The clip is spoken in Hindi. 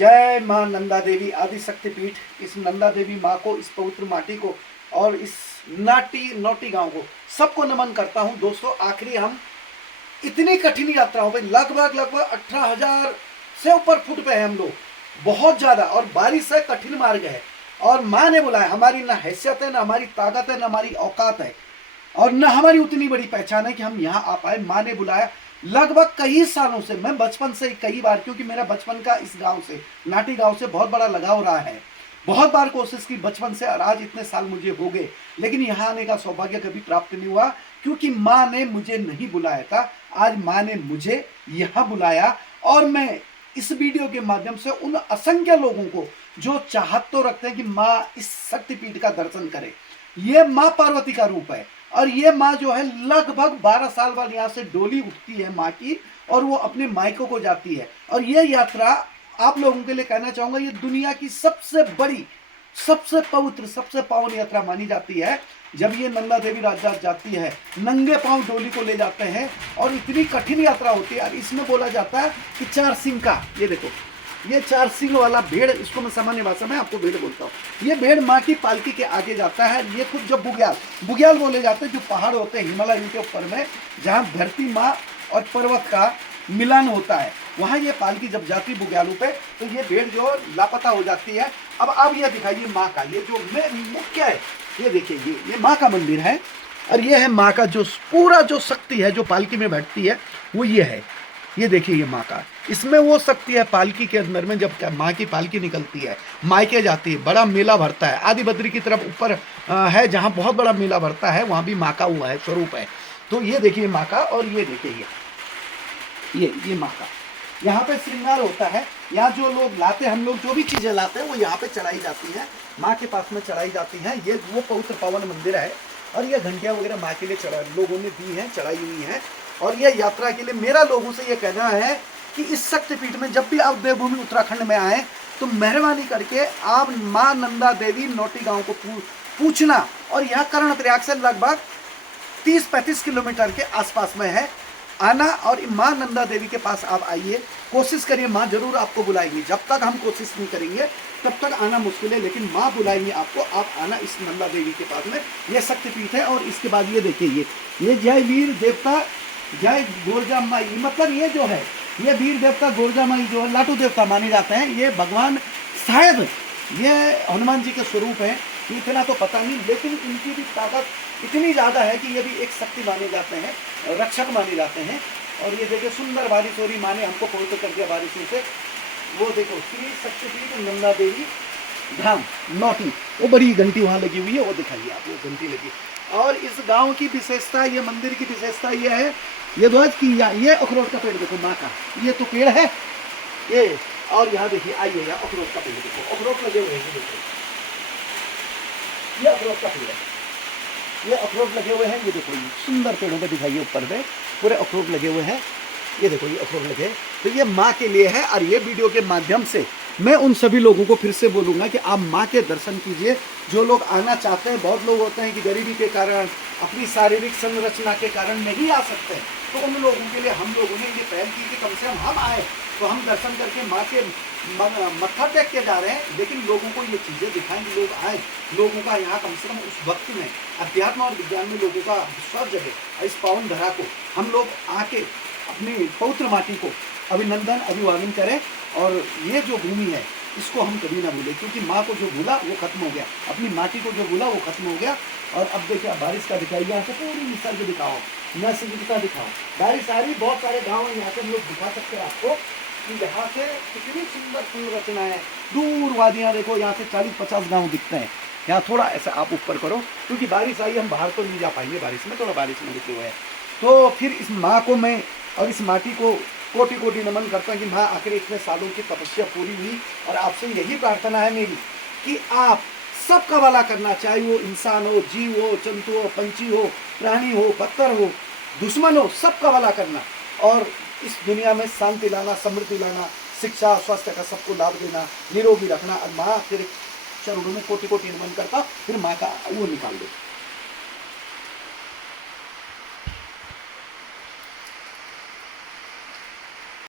जय माँ नंदा देवी आदि शक्तिपीठ। इस नंदा देवी माँ को, इस पवित्र माटी को और इस नौटी गांव को सबको नमन करता हूँ। दोस्तों आखिरी हम इतनी कठिन यात्राओं पे लगभग 18,000 से ऊपर फुट पे है हम लोग, बहुत ज्यादा, और बारिश है, कठिन मार्ग है। और माँ ने बुलाया, हमारी ना हैसियत है, ना हमारी ताकत है, ना हमारी औकात है, और न हमारी उतनी बड़ी पहचान है कि हम यहाँ आ पाए। माँ ने बुलाया लगभग कई सालों से, मैं बचपन से कई बार, क्योंकि मेरा बचपन का इस गांव से, नाटी गांव से बहुत बड़ा लगाव रहा है। बहुत बार कोशिश की बचपन से, और आज इतने साल मुझे हो गए, लेकिन यहाँ आने का सौभाग्य कभी प्राप्त नहीं हुआ, क्योंकि माँ ने मुझे नहीं बुलाया था। आज माँ ने मुझे यहाँ बुलाया, और मैं इस वीडियो के माध्यम से उन असंख्य लोगों को जो चाहत तो रखते हैं कि माँ इस शक्तिपीठ का दर्शन करे। ये माँ पार्वती का रूप है, और ये माँ जो है लगभग 12 साल बाद यहाँ से डोली उठती है माँ की, और वो अपने मायकों को जाती है। और ये यात्रा आप लोगों के लिए कहना चाहूंगा, ये दुनिया की सबसे बड़ी, सबसे पवित्र, सबसे पावन यात्रा मानी जाती है। जब ये नंदा देवी राजधाट जाती है, नंगे पांव डोली को ले जाते हैं, और इतनी कठिन यात्रा होती है। और इसमें बोला जाता है कि 4 सिंह का, ये देखो, ये 4 सिंह वाला भेड़, इसको मैं सामान्य भाषा में आपको भेड़ बोलता हूँ। ये भेड़ माँ की पालकी के आगे जाता है। ये खुद जब बुग्याल बोले जाते हैं, जो पहाड़ होते हैं हिमालय के ऊपर में, जहाँ धरती माँ और पर्वत का मिलन होता है, वहाँ ये पालकी जब जाती बुग्यालों पे, तो ये भेड़ जो लापता हो जाती है। अब ये दिखाइए माँ का, ये जो मुख्य है, ये देखिए, ये माँ का मंदिर है, और ये है माँ का जो पूरा जो शक्ति है, जो पालकी में बैठती है, वो ये है। ये देखिए, ये माँ का, इसमें वो शक्ति है पालकी के अंदर में। जब माँ की पालकी निकलती है, मायके जाती है, बड़ा मेला भरता है। आदि बद्री की तरफ ऊपर है, जहाँ बहुत बड़ा मेला भरता है, वहाँ भी माँ का हुआ है, स्वरूप है। तो ये देखिए माँ का, और ये देखिए ये माँ का, यहाँ पे श्रृंगार होता है। यहाँ जो लोग लाते हैं, हम लोग जो भी चीजें लाते हैं, वो यहाँ पे चढ़ाई जाती है, माँ के पास में चढ़ाई जाती है। ये वो पवित्र पावन मंदिर है, और ये घंटियाँ वगैरह माँ के लिए लोगों ने दी हैं, चढ़ाई हुई हैं। और ये यात्रा के लिए मेरा लोगों से ये कहना है कि इस शक्तिपीठ में जब भी आप देवभूमि उत्तराखंड में आए, तो मेहरबानी करके आप माँ नंदा देवी नौटी गांव को पूछना। और यह कर्णप्रयाग से लगभग 30-35 किलोमीटर के आसपास में है आना, और माँ नंदा देवी के पास आप आइए, कोशिश करिए, माँ जरूर आपको बुलाएंगी। जब तक हम कोशिश नहीं करेंगे तब तक आना मुश्किल है, लेकिन माँ बुलाएंगी आपको, आप आना इस नंदा देवी के पास में। यह शक्तिपीठ है। और इसके बाद ये देखिए, ये जय वीर देवता, जय गोरजा माई, मतलब ये जो है, ये वीर देवता गोरजा माई जो है लाटू देवता माने जाते हैं। ये भगवान, शायद ये हनुमान जी के स्वरूप है, इतना तो पता नहीं, लेकिन इनकी भी ताकत इतनी ज़्यादा है कि ये भी एक शक्ति माने जाते हैं, रक्षक माने जाते हैं। और ये देखिए, सुंदर बारिश हो रही, माँ ने हमको पवित्र कर दिया बारिशों से। वो देखो, श्री शक्तिपीठ नंदा देवी धाम नौटी, वो बड़ी घंटी वहाँ लगी हुई है, वो दिखाइए आप, वो घंटी लगी। और इस गांव की विशेषता, ये मंदिर की विशेषता ये है, ये ध्वज की, ये अखरोट का पेड़ देखो माँ का, ये तो पेड़ है ये। और यहाँ देखिए, आइए, यहाँ अखरोट का पेड़ देखो, अखरोट लगे हुए हैं, देखो, ये अखरोट का पेड़ है, ये अखरोट लगे हुए हैं। ये देखो, ये सुंदर पेड़ों पे दिखाइए, ऊपर पे पूरे अखरोट लगे हुए हैं। ये देखो, ये अखरोट लगे, तो ये माँ के लिए है। और ये वीडियो के माध्यम से मैं उन सभी लोगों को फिर से बोलूँगा कि आप माँ के दर्शन कीजिए, जो लोग आना चाहते हैं। बहुत लोग होते हैं कि गरीबी के कारण, अपनी शारीरिक संरचना के कारण नहीं आ सकते, तो उन लोगों के लिए हम लोगों ने ये पहल की कि कम से कम हम आए, तो हम दर्शन करके माँ के मत्था टेक के जा रहे हैं, लेकिन लोगों को ये चीज़ें दिखाएंगे, लोग आए, लोगों का यहाँ कम से कम उस वक्त में अध्यात्म और विज्ञान में लोगों का विश्वास जगे। इस पावन धरा को हम लोग आके अपनी पवित्र माटी को अभिवादन करें, और ये जो भूमि है इसको हम कभी ना भूलें, क्योंकि माँ को जो भूला वो खत्म हो गया, अपनी माटी को जो भूला वो खत्म हो गया। और अब देखिए, बारिश का दिखाइए, यहाँ से पूरी निसर्ग दिखाओ, नैसर्गिकता दिखाओ। बारिश आ रही, बहुत सारे गाँव है यहाँ से, हम लोग दिखा सकते हैं आपको कि यहाँ से कितनी सुंदर संरचना है। दूर वादियाँ देखो, यहाँ से 40-50 गाँव दिखते हैं। यहाँ थोड़ा ऐसा आप ऊपर करो, क्योंकि बारिश आई, हम बाहर तो नहीं जा पाएंगे बारिश में, थोड़ा बारिश में रुके हुए हैं। तो फिर इस माँ को मैं और इस माटी को कोटि कोटि नमन करता हूँ कि माँ आखिर इतने सालों की तपस्या पूरी हुई। और आपसे यही प्रार्थना है मेरी कि आप सबका भला करना, चाहे वो इंसान हो, जीव हो, जंतु हो, पंछी हो, प्राणी हो, पत्थर हो, दुश्मन हो, सबका भला करना, और इस दुनिया में शांति लाना, समृद्धि लाना, शिक्षा स्वास्थ्य का सबको लाभ देना, निरोगी रखना। और माँ तेरे चरणों में कोटि कोटि नमन करता, फिर माँ का वो निकाल दो।